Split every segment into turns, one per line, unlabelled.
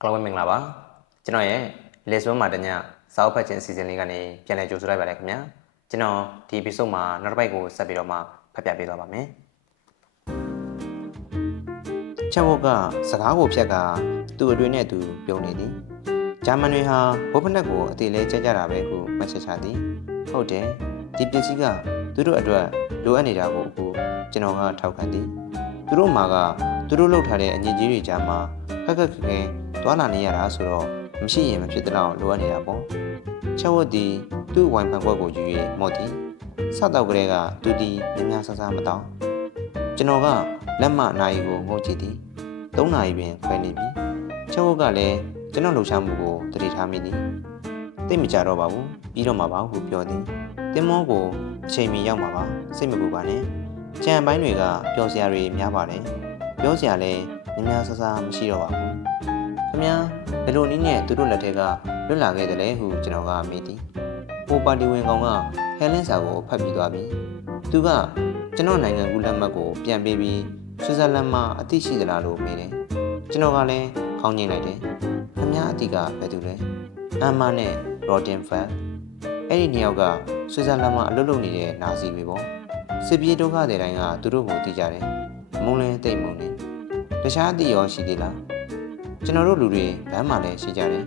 အားလုံးပဲမင်္ဂလာပါကျွန်တော်ရဲ့လေစွမ်းမှာတညစာအုပ်ဖတ်ခြင်းအစီအစဉ်လေးကနေပြန်လည်ကြိုဆိုလိုက်ပါတယ်ခင်ဗျာကျွန်တော်ဒီ episode မှာနောက်တစ်ပိုက်ကိုဆက်ပြီးတော့မှဖတ်ပြပေးသွားပါမယ်ချက်ဝတ်ကစကားကိုဖြတ်ကသူ့အတွင်းနဲ့သူပြုံးနေသည်ဂျာမန်တွေဟာဘုတ်ဖနက်ကိုအသေးလဲကြက်ကြတာပဲဟုမှတ်ချက်ချသည်ဟုတ်တယ်ဒီပစ္စည်းကသူတို့အတွက်လိုအပ်နေတာကိုအခုကျွန်တော်ကထောက်ခံသည်သူတို့မှာကသူတို့လှုပ်ထားတဲ့အငြိကြီးတွေကြားမှာခက်ခက်ခဲခဲ တွာလာနေရတာဆိုတော့မရှိရင်မဖြစ်တော့လိုအပ်နေတာပေါ့ချက်ဝတ်သည်သူ့ဝိုင်ဖန်ခွက်ကိုယူ၍မော့သည်စတော့ကလေးကသူသည်မြများဆဆမတော့ကျွန်တော်ကလက်မနိုင်ကိုငုံကြည့်သည်၃နာရီပင်ခွဲနေပြီချက်ဝတ်ကလည်းကျွန်တော်လှူရှားမှုကိုတတိထားမိသည်သိမကြတော့ပါဘူးပြီးတော့မှာပါဟုပြောသည်တင်မောကိုအချိန်မီရောက်မှာပါစိတ်မပူပါနဲ့ကြံပိုင်းတွေကပျော်စရာတွေများပါတယ်ပြောစရာလည်းများများဆဆမရှိတော့ပါဘူး ခမညာဘယ်လိုနည်းနဲ့သူတို့လက်ထက်ကလွတ်လာခဲ့တယ်လဲဟုကျွန်တော်ကမေးသည်ဟိုပါတီဝင်ကောင်ကဟဲလင်းစာကိုဖတ်ပြီးသွားပြီသူကကျွန်တော်နိုင်ငံကူးလက်မှတ်ကိုပြန်ပေးပြီးဆွစ်ဇာလန်မှာအသိရှိသလားလို့မေးတယ်ကျွန်တော်ကလည်းခေါင်းငိမ့်လိုက်တယ်ခမညာအတိကဘယ်သူလဲအမ်မာနဲ့ရော်တင်ဖတ်အဲ့ဒီနှစ်ယောက်ကဆွစ်ဇာလန်မှာအလုပ်လုပ်နေတဲ့နာဇီတွေပေါ့စစ်ပြေးဒုက္ခတွေတိုင်းကသူတို့ကိုသိကြတယ်မုံလင်းတိတ်မုံနေတခြားအသိရောရှိသေးလား ကျွန်တော်တို့လူတွေလမ်းမှာလည်းရှိကြတယ်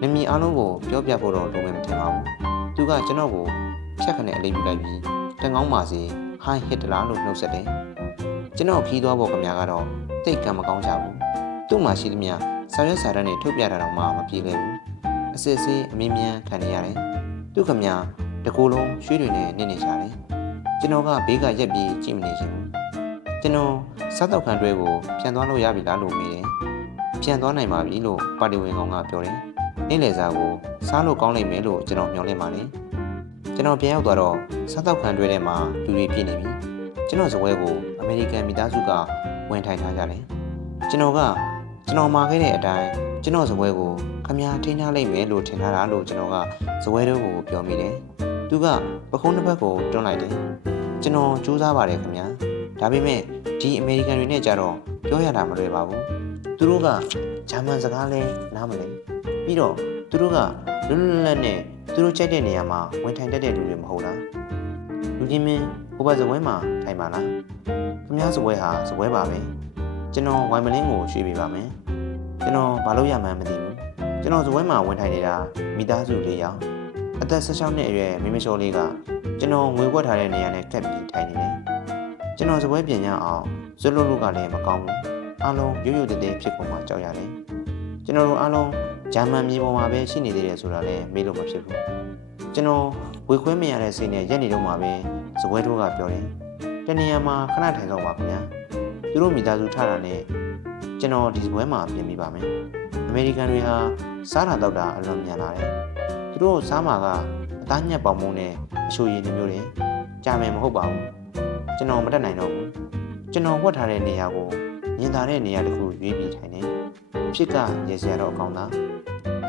နမီအားလုံးကိုပြောပြဖို့တော့လိုမယ်မထင်ပါဘူးသူကကျွန်တော်ကိုဖြတ်ခနဲ့အလေးပြုလိုက်ပြီးတန်ကောင်းပါစေဟိုင်းဟစ်တလားလို့နှုတ်ဆက်တယ်ကျွန်တော်ခီးသွားဖို့ကများကတော့တိတ်ကံမကောင်းကြဘူးသူ့မှာရှိသမျှဆောင်ရွက်စာတမ်းတွေထုတ်ပြတာတော့မှမပြေလည်ဘူးအစစ်အဆေးအမြင်မြန်ခံနေရတယ်သူ့ကများတကူလုံးရွှေတွေနဲ့နစ်နေကြတယ်ကျွန်တော်ကဘေးကရက်ပြီးကြည့်မနေချင်ဘူးကျွန်တော်စားတော့ခံတွဲကိုပြန်သွားလို့ရပြီလားလို့မေးတယ် ပြန်သွားနိုင်ပါပြီလို့ပါတီဝင်ကောင်ကပြောတယ်နေ့လယ်စာကိုစားလို့ကောင်းလိမ့်မယ်လို့ကျွန်တော်မျှော်လင့်ပါတယ်ကျွန်တော်ပြန်ရောက်သွားတော့စားတော့ခံတွဲထဲမှာလူတွေပြည့်နေပြီကျွန်တော်ဇပွဲကိုအမေရိကန်မိသားစုကဝင်ထိုင်ထားကြတယ်ကျွန်တော်ကကျွန်တော်မှာခဲ့တဲ့အတိုင်းကျွန်တော်ဇပွဲကိုခမည်းထိန်းထားလိမ့်မယ်လို့ထင်ထားတာလို့ကျွန်တော်ကဇပွဲတို့ကိုပြောမိတယ်သူကပခုံးတစ်ဖက်ကိုတွန်းလိုက်တယ်ကျွန်တော်စူးစမ်းပါတယ်ခင်ဗျာဒါပေမဲ့ဒီအမေရိကန်တွေနဲ့ကြတော့ပြောရတာမလွယ်ပါဘူး သူတို့ကဂျာမန်စကားလဲနားမလဲပြီးတော့သူတို့ကလွတ်လွတ်လပ်လပ်နဲ့သူတို့ကြိုက်တဲ့နေရာမှာဝင်ထိုင်တတ်တဲ့လူတွေမဟုတ်လားလူချင်းမင်းဟိုဘက်စပွဲမှာထိုင်ပါလားခင်ဗျားစပွဲဟာစပွဲပါပဲကျွန်တော်ဝိုင်မလင်းကိုရွှေ့ပေးပါမယ်ကျွန်တော်ဘာလို့ရမှန်းမသိဘူးကျွန်တော်စပွဲမှာဝင်ထိုင်နေတာမိသားစုလေးယောက်အသက်16နှစ်အရွယ်မိမလျှော်လေးကကျွန်တော်ငွေဝက်ထားတဲ့နေရာနဲ့ကပ်ပြီးထိုင်နေတယ်ကျွန်တော်စပွဲပြင်ရအောင်ဇွတ်လို့လို့ကလည်းမကောင်းဘူး အားလုံးရုပ်ရုပ်တည်းတည်းဖြစ်ကုန်မှကြောက်ရတယ်ကျွန်တော်တို့အားလုံးဂျာမန်မြေပေါ်မှာပဲရှိနေသေးတယ်ဆိုတာလည်းမေးလို့မဖြစ်ဘူးကျွန်တော်ဝေခွဲမရတဲ့စိတ်နဲ့ရက်နေတော့မှပဲစပွဲတို့ကပြောတယ်တနေရာမှာခဏထိုင်တော့ပါခင်ဗျာသူတို့မိသားစုထားတာနဲ့ကျွန်တော်ဒီစပွဲမှာပြင်ပြပါမယ်အမေရိကန်တွေဟာစားတာတော့တာအလွန်မြန်လာတယ်သူတို့စားမှာကအသားညက်ပေါင်မုံနဲ့အချိုရည်တွေမျိုးတွေကြာမယ်မဟုတ်ပါဘူးကျွန်တော်မတက်နိုင်တော့ဘူးကျွန်တော်ဝတ်ထားတဲ့နေရာကို မြင်သာတဲ့နေရာတစ်ခုရွေးပြီးထိုင်နေဖြစ်ကရေစရာတော့အကောင်းသား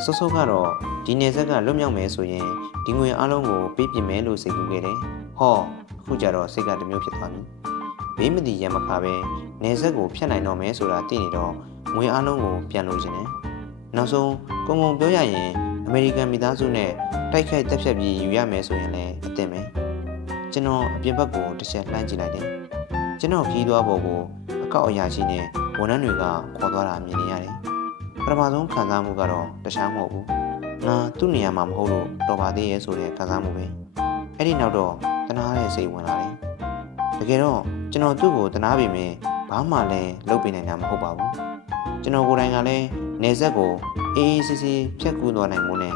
စိုးစိုးကတော့ဒီနေဆက်ကလွတ်မြောက်မယ်ဆိုရင်ဒီငွေအလုံးကိုပေးပြင်မယ်လို့စိတ်ကူးခဲ့တယ်ဟောအခုကျတော့စိတ်ကတစ်မျိုးဖြစ်သွားပြီဘေးမတိရမခါပဲနေဆက်ကိုဖျက်နိုင်တော့မယ်ဆိုတာသိနေတော့ငွေအလုံးကိုပြန်လို့ခြင်းတယ်နောက်ဆုံးကုံကုံပြောရရင်အမေရိကန်မိသားစုနဲ့တိုက်ခိုက်တက်ဖြတ်ပြီးယူရမယ်ဆိုရင်လည်းအသင့်ပဲကျွန်တော်အပြင်ဘက်ကိုတစ်ချက်လှမ်းကြည့်လိုက်တယ်ကျွန်တော်ခီးသွားပေါ်ကိုအ ကောက်အရာရှိနဲ့ဝန်ထမ်းတွေကခေါ်သွားတာမြင်နေရတယ်ပထမဆုံးခံစားမှုကတော့တခြားမဟုတ်ဘူးငါသူ့နေရာမှာမဟုတ်လို့တော်ပါသေးရဲ့ဆိုတဲ့ခံစားမှုပဲအဲ့ဒီနောက်တော့တနာတဲ့စိတ်ဝင်လာတယ်တကယ်တော့ကျွန်တော်သူ့ကိုတနာပေမဲ့ဘာမှလည်းလုပ်ပေးနိုင်တာမဟုတ်ပါဘူးကျွန်တော်ကိုယ်တိုင်ကလည်းနေဆက်ကိုအေးအေးဆေးဆေးဖြတ်ကူးသွားနိုင်မှုနဲ့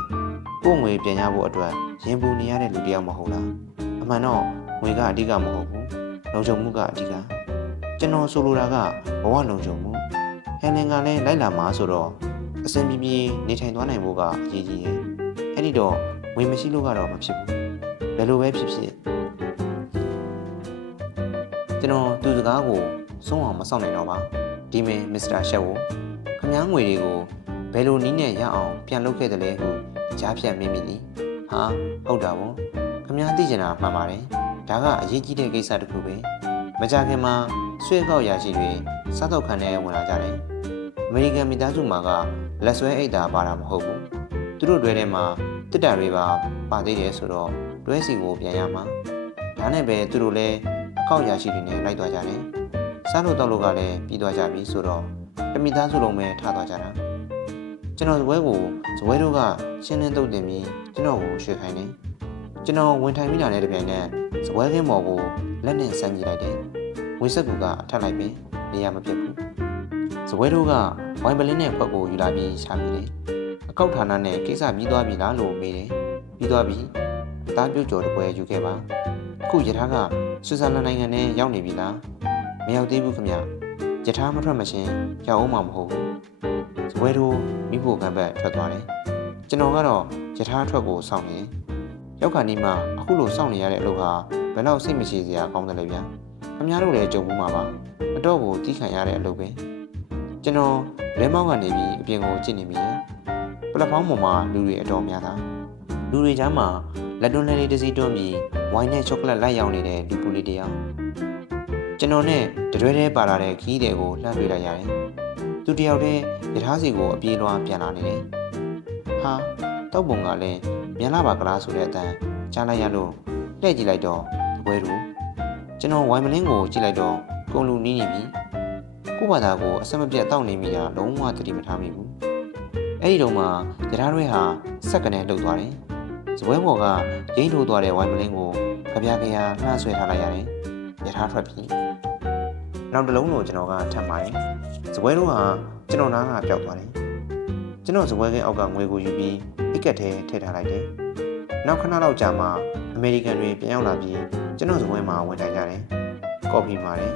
ကို့ငွေပြန်ရဖို့အတွက်ရင်ပူနေရတဲ့လူတစ်ယောက်မဟုတ်လားအမှန်တော့ငွေကအဓိကမဟုတ်ဘူးလုံခြုံမှုကအဓိက ကျွန်တော်ဆိုလိုတာကဘဝလုံခြုံမှုဟန်လင်ကလည်းလိုက်လာမှာဆိုတော့အစင်ပြေပြေနေထိုင်သွားနိုင်ဖို့ကအရေးကြီးတယ်အဲ့ဒီတော့ငွေမရှိလို့ကတော့မဖြစ်ဘူးဘယ်လိုပဲဖြစ်ဖြစ်ကျွန်တော်သူစကားကိုဆုံးအောင်မဆောင်နိုင်တော့ပါဒီမင်းမစ္စတာရှက်ဝခမားငွေတွေကိုဘယ်လိုနည်းနဲ့ရအောင်ပြန်လုပ်ခဲ့တယ်လဲဟုကြားဖြတ်မိမိသည်ဟာဟုတ်တာပေါ့ခမားသိကျင်တာမှန်ပါတယ်ဒါကအရေးကြီးတဲ့ကိစ္စတစ်ခုပဲမကြခင်မှာ ဆွေးကောက်ရာရှိတွေစားတော့ခံနေဝင်လာကြတယ်အမေရိကန်မိသားစုမှာကလက်ဆွဲအိတ်တာပါတာမဟုတ်ဘူးသူတို့တွဲထဲမှာတစ်တာတွေပါပါသေးတယ်ဆိုတော့တွဲစီကိုပြန်ရမှာဒါနဲ့ပဲသူတို့လည်းအကောက်ရရှိတွေနဲ့လိုက်သွားကြတယ်စားလို့တောက်လို့ကလည်းပြီးသွားကြပြီဆိုတော့တမိသားစုလုံးပဲထားသွားကြတာကျွန်တော်ဇပွဲကိုဇပွဲတို့ကရှင်းလင်းတုတ်တင်ပြီးကျွန်တော်ကိုရွှေခိုင်းတယ်ကျွန်တော်ဝင်ထိုင်မိတာနဲ့တပြိုင်နက်ဇပွဲခင်းပေါ်ကိုလက်နဲ့ဆန်းကြည့်လိုက်တယ် ဝေဆက်ကူကအထက်လိုက်ပြီးနေရာမပြတ်ဘူးဇပွဲတို့ကဝိုင်ပလင်းနဲ့ဖွက်ကိုယူလာပြီးရှာမိတယ်အကောက်ဌာနနဲ့ကိစ္စပြီးသွားပြီလားလို့မေးတယ်ပြီးသွားပြီအသားပြုတ်ကျော်တပွဲယူခဲ့ပါအခုယထာကဆွစ်ဇာလန်နိုင်ငံနဲ့ရောက်နေပြီလားမရောက်သေးဘူးခင်ဗျယထာမထွက်မချင်းရောက်အောင်မှာမဟုတ်ဘူးဇပွဲတို့မိဖို့ကံဘက်ထွက်သွားတယ်ကျွန်တော်ကတော့ယထာထွက်ကိုစောင့်နေရောက်ခါနီးမှအခုလိုစောင့်နေရတဲ့အလုပ်ဟာဘယ်တော့စိတ်မရှိစရာကောင်းတယ်လေဗျာ ခင်ဗျားတို့လည်းကြုံဘူးမှာပါအတော့ကိုတီးခံရတဲ့အလုပ်ပဲကျွန်တော်လဲမောက်ကနေပြီးအပြင်ကိုကြည့်နေမိတယ်ပလက်ဖောင်းပေါ်မှာလူတွေအတော်များတာလူတွေကြားမှာလက်တွန်းလေးလေးတစ်စီးတွန်းပြီးဝိုင်းနဲ့ချောကလက်လိုက်ရောင်းနေတဲ့လူပူလေးတစ်ယောက်ကျွန်တော်နဲ့တရွဲထဲပါလာတဲ့ခီးတွေကိုလှမ်းတွေ့လိုက်ရတယ်သူတယောက်တည်းယထာစီကိုအပြေးလွှားပြန်လာနေတယ်ဟာတောက်ပုံကလည်းမြန်လာပါကလားဆိုတဲ့အတန်ကြားလိုက်ရလို့လှည့်ကြည့်လိုက်တော့ဘွဲတို့ ကျွန်တော်ဝိုင်မလင်းကိုကြည့်လိုက်တော့ကုံလူနီးနေပြီကို့ဘာသာကိုအဆက်မပြတ်တောက်နေမိတာလုံးဝသတိမထားမိဘူးအဲ့ဒီတော့မှယထာတွေဟာစက်ကနေလှုပ်သွားတယ်စပွဲပေါ်ကရိမ့်ထိုးသွားတဲ့ဝိုင်မလင်းကိုကြပြားကြားလှမ်းဆွဲထားလိုက်ရတယ်ယထာထွက်ပြီနောက်တစ်လုံးကိုကျွန်တော်ကထပ်ပါတယ်စပွဲတို့ဟာကျွန်တော်နားကပျောက်သွားတယ်ကျွန်တော်စပွဲကင်းအောက်ကငွေကိုယူပြီးအက်ကက်ထဲထည့်ထားလိုက်တယ်နောက်ခဏလောက်ကြာမှ အမေရိကန်တွေပြန်ရောက်လာပြီးကျွန်တော်စပွဲမှာဝင်ထိုင်ကြတယ်ကော်ဖီမှာတယ်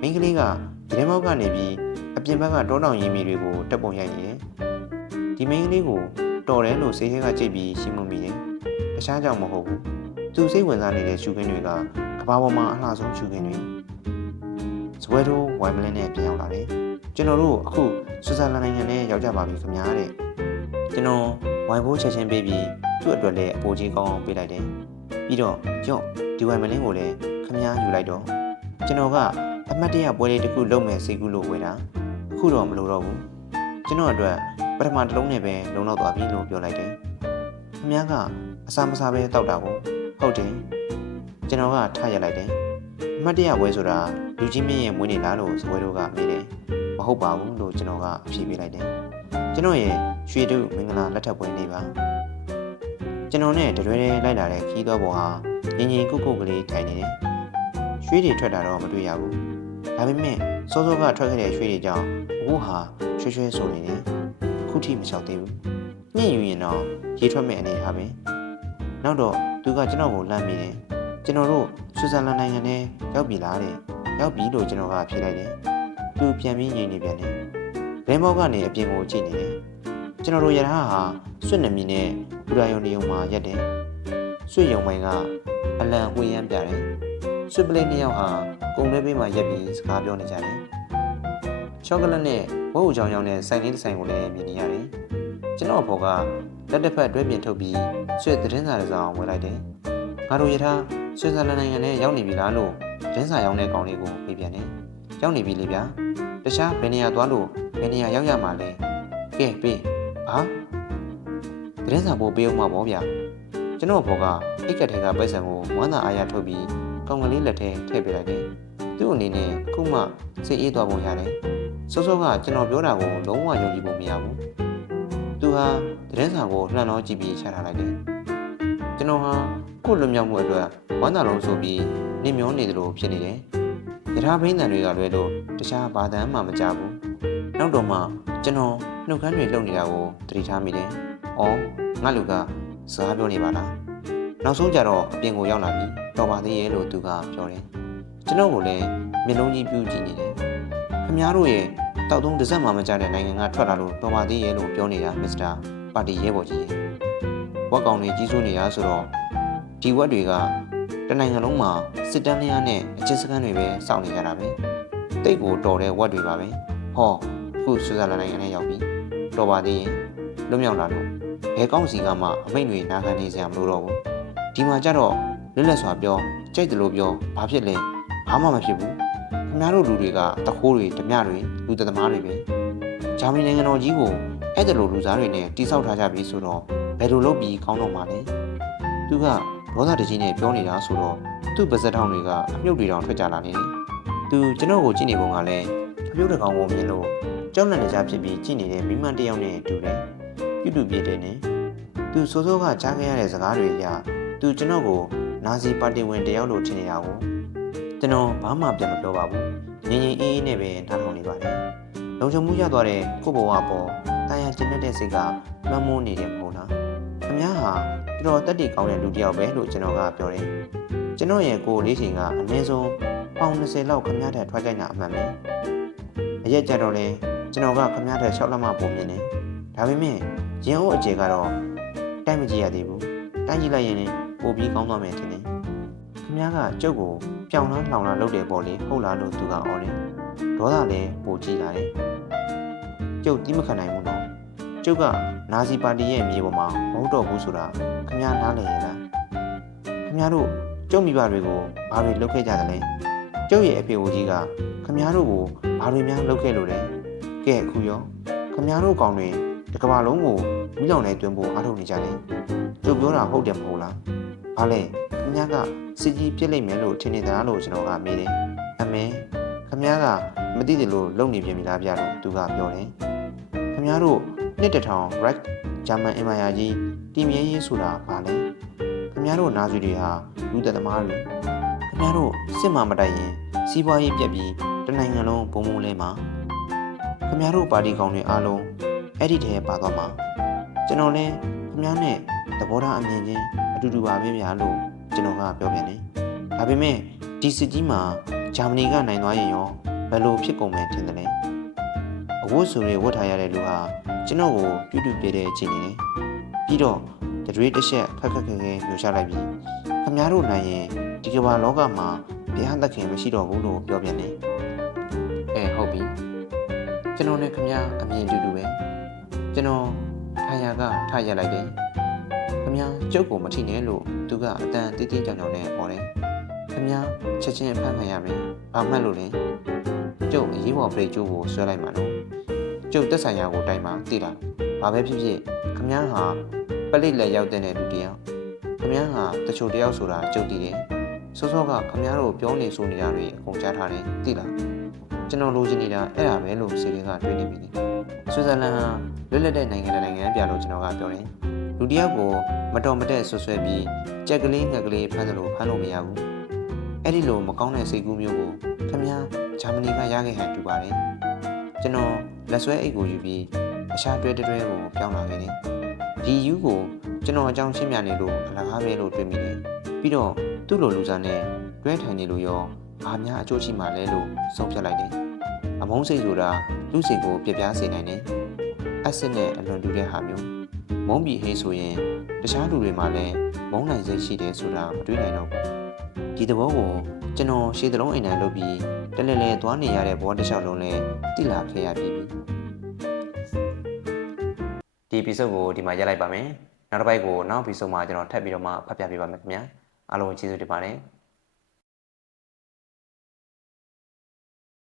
မိန်းကလေးကဒီထဲမောက်ကနေပြီးအပြင်ဘက်ကတောတောင်ရင်းမီတွေကိုတက်ပုံရိုက်နေတယ်ဒီမိန်းကလေးကိုတော်တယ်လို့ဆေးခဲကကြိတ်ပြီးရှိမှုမိတယ်တခြားကြောင့်မဟုတ်ဘူးသူစိတ်ဝင်စားနေတဲ့ရှုခင်းတွေကကဘာပေါ်မှာအလှဆုံးရှုခင်းတွေဇပွဲတို့ဝိုင်မလင်းနဲ့ပြန်ရောက်လာတယ်ကျွန်တော်တို့အခုဆွစ်ဇာလန်နိုင်ငံနဲ့ရောက်ကြပါပြီခင်ဗျာတဲ့ကျွန်တော်ဝိုင်ဘိုးချက်ချင်းပေးပြီးသူ့အတွက်လည်းအပိုးကြီးကောင်းအောင်ပေးလိုက်တယ် ပြီးတော့ကြော့ဒီဝိုင်မလင်းကိုလည်းခင်ဗျားယူလိုက်တော့ကျွန်တော်ကအမတ်တရပွဲလေးတစ်ခုလုပ်မယ်စိတ်ကူးလို့ဝယ်တာအခုတော့မလိုတော့ဘူးကျွန်တော်အတွက်ပထမတစ်လုံးနဲ့ပဲလုံလောက်သွားပြီလို့ပြောလိုက်တယ်ခင်ဗျားကအစာမစားပဲတောက်တာကိုဟုတ်တယ်ကျွန်တော်ကထားရလိုက်တယ်အမတ်တရပွဲဆိုတာလူကြီးမင်းရဲ့မွေးနေ့လားလို့စပွဲတို့ကမေးတယ်မဟုတ်ပါဘူးလို့ကျွန်တော်ကအဖြေပေးလိုက်တယ်ကျွန်တော်ရဲ့ရွှေတုမင်္ဂလာလက်ထပ်ပွဲနေ့ပါ ကျွန်တော်နဲ့တရွဲရဲလိုက်လာတဲ့ခီးသောဘောဟာငင်ငင်ကုတ်ကုတ်ကလေးထိုင်နေတယ်ရွှေတွေထွက်တာတော့မတွေ့ရဘူးဒါပေမဲ့စောစောကထွက်ခဲ့တဲ့ရွှေတွေကြောင့်အခုဟာရွှေရွှဲဆိုနေတယ်အခုထိမချောက်သေးဘူးညှင့်ယူရင်တော့ရေထွက်မဲ့အနေထားပဲနောက်တော့သူကကျွန်တော်ကိုလှမ်းမိတယ်ကျွန်တော်တို့ဆွစ်ဇာလန်နိုင်ငံထဲရောက်ပြီလားတဲ့ရောက်ပြီလို့ကျွန်တော်ကဖြေလိုက်တယ်သူပြန်ပြီးငြိမ်နေပြန်တယ်ဘဲမောက်ကနေအပြင်ကိုကြည့်နေတယ် ကျွန်တော်တို့ရထားဟာဆွတ်နမီနဲ့ဘူရာယုံနေုံမှာရက်တယ်ဆွတ်ယုံပိုင်းကအလံဝေးရမ်းပြတယ်ဆွတ်ပလေးနှစ်ယောက်ဟာကုံထဲပေးမှရက်ပြီးစကားပြောနေကြတယ်ချောကလက်နဲ့ဝက်ဟူချောင်းချောင်းနဲ့ဆိုင်လေးတစ်ဆိုင်ကိုလည်းမြင်နေရတယ်ကျွန်တော်ဘောကလက်တစ်ဖက်တွဲပြင်ထုတ်ပြီးဆွတ်သတင်းစာတစ်စောင်ဝင်လိုက်တယ်ငါတို့ရထားဆွစ်ဇာလန်နိုင်ငံနဲ့ရောက်နေပြီလားလို့သတင်းစာရောင်းတဲ့ကောင်လေးကိုပြေးပြန်တယ်ရောက်နေပြီလေဗျာတခြားဘယ်နေရာသွားလို့ဘယ်နေရာရောက်ရမှာလဲကဲပေး ဟာသတင်းစာပို့ပေးအောင်မှာပေါ့ဗျာကျွန်တော်ဘောကအိတ်ကထဲကပိုက်ဆံကိုဝမ်းသာအားရထုတ်ပြီးကောင်ကလေးလက်ထဲထည့်ပေးလိုက်တယ်သူ့အနေနဲ့ခုမှစိတ်အေးသွားပုံရတယ်စောစောကကျွန်တော်ပြောတာကိုလုံးဝယုံကြည်ဖို့မရဘူးသူဟာသတင်းစာကိုလှန်တော့ကြည့်ပြီးချထားလိုက်တယ်ကျွန်တော်ဟာကိုလွတ်မြောက်မှုအတွက်ဝမ်းသာလုံးဆိုပြီးနေမျောနေတယ်လို့ဖြစ်နေတယ်ယထာဘိန်းတန်တွေကလွဲလို့တခြားဘာတမ်းမှမကြဘူး နောက်တော့မှကျွန်တော်နှုတ်ခမ်းတွေလှုပ်နေတာကိုသတိထားမိတယ်။အော်ငါလူကစကားပြောနေပါလား။နောက်ဆုံးကြတော့အပြင်ကိုရောက်လာပြီ။တော်ပါသေးရဲ့လို့သူကပြောတယ်။ကျွန်တော်ကလည်းမျက်လုံးကြီးပြူးကြည့်နေတယ်။ခင်ဗျားတို့ရဲ့တောက်သုံးတစ်စက်မှမကြတဲ့နိုင်ငံကထွက်လာလို့တော်ပါသေးရဲ့လို့ပြောနေတာမစ္စတာပါတီရဲဘော်ကြီးရဲ့။ဝက်ကောင်တွေကြီးစိုးနေတာဆိုတော့ဒီဝက်တွေကတနိုင်ငံလုံးမှာစစ်တမ်းလျားနဲ့အချစ်စခန်းတွေပဲစောင့်နေကြတာပဲ။တိတ်ကိုတော်တဲ့ဝက်တွေပါပဲ။ဟော ခုဆွေဇာလန်နိုင်ငံနဲ့ရောက်ပြီတော်ပါသေးရင်လွတ်မြောက်လာတော့ဘယ်ကောင်းစီကမှအမိန့်တွေနာခံနေစရာမလိုတော့ဘူးဒီမှာကြတော့လွတ်လပ်စွာပြောကြိုက်တယ်လို့ပြောဘာဖြစ်လဲဘာမှမဖြစ်ဘူးခင်ဗျားတို့လူတွေကတခိုးတွေဓမြတွေလူတသမားတွေပဲဂျာမနီနိုင်ငံတော်ကြီးကိုအဲ့ဒါလိုလူစားတွေနဲ့တိဆောက်ထားကြပြီဆိုတော့ဘယ်လိုလုပ်ပြီးကောင်းတော့မှာလဲသူကဒေါသတကြီးနဲ့ပြောနေတာဆိုတော့သူ့ပါဇက်ထောင်တွေကအမြုပ်တွေတောင်ထွက်ကြလာနေတယ်သူကျွန်တော်ကိုကြည့်နေပုံကလည်းအပြုတ်တကောင်ကိုမြင်လို့ ကြောက်လန့်နေကြဖြစ်ပြီးကြည့်နေတဲ့မိမတစ်ယောက်နဲ့တူတယ်ပြုတ်တူပြည့်တယ်နဲ့သူစိုးစိုးကကြားခဲ့ရတဲ့စကားတွေအရသူကျွန်တော်ကိုနာဇီပါတီဝင်တယောက်လို့ထင်နေတာကိုကျွန်တော်ဘာမှပြန်မပြောပါဘူးငြင်းငြင်းအေးအေးနဲ့ပဲနားထောင်နေပါတယ်လုံခြုံမှုရသွားတဲ့ကိုဘဝပေါ်တာယာကျဉ်တဲ့စိတ်ကလွှမ်းမိုးနေတယ်မဟုတ်လားခမည်းဟာတော်တော်တက်တီကောင်းတဲ့လူတစ်ယောက်ပဲလို့ကျွန်တော်ကပြောတယ်ကျွန်တော်ရဲ့ကိုယ်လေးချိန်ကအနည်းဆုံးပေါင်20လောက်ခမည်းထက်ထွက်ကြိုက်တာအမှန်ပဲအရက်ကြတော့လဲ ကျွန်တော်ကခမည်းထက်6လက်မှပုံမြင်တယ်ဒါပေမဲ့ရင်အုပ်အကျယ်ကတော့တိုက်မကြည့်ရသေးဘူးတိုက်ကြည့်လိုက်ရင်လည်းပိုပြီးကောင်းသွားမယ်ထင်တယ်ခမည်းကကျုပ်ကိုပြောင်းလားလှောင်လားလုပ်တယ်ပေါ့လေဟုတ်လားလို့သူကအော်တယ်ဒေါသလည်းပိုကြီးလာတယ်ကျုပ်တိမခံနိုင်ဘူးနော်ကျုပ်ကနာဇီပါတီရဲ့မြေပေါ်မှာမဟုတ်တော့ဘူးဆိုတာခင်ဗျားနားလည်ရလားခင်ဗျားတို့ကျုပ်မိဘတွေကိုဘာတွေလုပ်ခဲ့ကြသလဲကျုပ်ရဲ့အဖေအိုကြီးကခင်ဗျားတို့ကိုဘာတွေများလုပ်ခဲ့လို့လဲ ကဲအခုရောခင်ဗျားတို့ကောင်တွေတစ်ကမ္ဘာလုံးကိုမိလောင်နဲ့တွင်ဖို့အားထုတ်နေကြတယ်ကျုပ်ပြောတာဟုတ်တယ်မဟုတ်လားဘာလဲခင်ဗျားကစစ်ကြီးပြစ်လိုက်မယ်လို့ထင်နေသလားလို့ကျွန်တော်ကမေးတယ်အမေခင်ဗျားကမသိတယ်လို့လုံနေပြင်ပြီလားဗျာလို့သူကပြောတယ်ခင်ဗျားတို့နှစ်တစ်ထောင် right German Empire ကြီးတည်မြဲရေးဆိုတာဘာလဲခင်ဗျားတို့နာဇီတွေဟာလူသက်သမားတွေခင်ဗျားတို့စစ်မှမတိုက်ရင်စီးပွားရေးပြက်ပြီးတနိုင်ငံလုံးဘုံဘုံလဲမှာ ခင်ဗျားတို့ပါတီကောင်တွေအားလုံးအဲ့ဒီထဲပါသွားမှာကျွန်တော်လည်းခင်ဗျားနဲ့သဘောထားအမြင်ချင်းအတူတူပါပဲဗျာလို့ကျွန်တော်ကပြောပြန်တယ်ဒါပေမဲ့ဒီစစ်ကြီးမှာဂျာမနီကနိုင်သွားရင်ရောဘယ်လိုဖြစ်ကုန်မယ်ထင်တယ်လဲအဝတ်ဆိုတွေဝတ်ထားရတဲ့လူဟာကျွန်တော်ကိုပြုတ်ပြုတ်ပြတဲ့အခြေအနေနဲ့ပြီးတော့တရွေးတစ်ချက်ခက်ခက်ခဲခဲမျိုးချလိုက်ပြီးခမားတို့နိုင်ရင်ဒီကမ္ဘာလောကမှာဘုရားသခင်မရှိတော့ဘူးလို့ပြောပြန်တယ်။အဲဟုတ်ပြီ။ ကျွန်တော်နဲ့ခမားအမြင်တူတူပဲ။ကျွန်တော်ထာယာကထားရလိုက်တယ်။ခမားကျုပ်ကိုမထိနဲ့လို့သူကအတန်တေးသေးကြောင်ကြောင်နဲ့ဟောတယ်။ခမားချက်ချင်းအဖမ်းခံရမယ်။ဘာမှတ်လို့လဲ။ကျုပ်အရေးပေါ်ပရိတ်ကျိုးကိုဆွဲလိုက်မှာနော်။ကျုပ်တက်ဆိုင်ရာကိုတိုင်မှာတိလား။ဘာပဲဖြစ်ဖြစ်ခမားဟာပလိတ်လက်ရောက်တဲ့လူတစ်ယောက်။ခမားဟာတချို့တယောက်ဆိုတာကျုပ်တည်တယ်။စောစောကခမားတို့ပြောနေဆိုနေတာတွေအကုန်ကြားထားတယ်တိလား။ ကျွန်တော်လိုချင်နေတာအဲ့ဒါပဲလို့စီရင်ကတွေးနေပြီလေ။ဆွစ်ဇာလန်ဟာလွတ်လပ်တဲ့နိုင်ငံတစ်နိုင်ငံပြလို့ကျွန်တော်ကပြောတယ်။လူတစ်ယောက်ကိုမတော်မတဲ့ဆွဆွဲပြီးကြက်ကလေးငှက်ကလေးဖမ်းတယ်လို့ဖမ်းလို့မရဘူး။အဲ့ဒီလိုမကောင်းတဲ့စိတ်ကူးမျိုးကိုခမားဂျာမနီကရခဲ့ဟန်တူပါတယ်။ကျွန်တော်လက်ဆွဲအိတ်ကိုယူပြီးအရှာတွဲတွဲကိုပြောင်းလာခဲ့တယ်။ဒီယူကိုကျွန်တော်အကြောင်းချင်းမြနေလို့အလကားပဲလို့တွေးမိတယ်။ပြီးတော့သူ့လိုလူစားနဲ့တွဲထိုင်နေလို့ရော ဘာများအကျိုးရှိမှလဲလို့ဆုံးဖြတ်လိုက်တယ်။အမုန်းစိတ်ဆိုတာလူစိတ်ကိုပြပြစေနိုင်တယ်။အက်ဆစ်နဲ့အလွန်တူတဲ့ဟာမျိုးမုန်းပြီးဟေးဆိုရင်တခြားလူတွေမှာလည်းမုန်းနိုင်စိတ်ရှိတယ်ဆိုတာမတွေးနိုင်တော့ဘူး။ဒီသဘောကိုကျွန်တော်ရှေ့သလုံးအိမ်နိုင်လုပ်ပြီးတလဲလဲသွားနေရတဲ့ဘောတစ်လျှောက်လုံးလဲတိလာခဲ့ရပြီ။ဒီ episode ကိုဒီမှာရပ်လိုက်ပါမယ်။နောက်တစ်ပိုက်ကိုနောက် episode မှာကျွန်တော်ထပ်ပြီးတော့မှဖတ်ပြပေးပါမယ်ခင်ဗျာ။အားလုံးကျေးဇူးတင်ပါတယ်။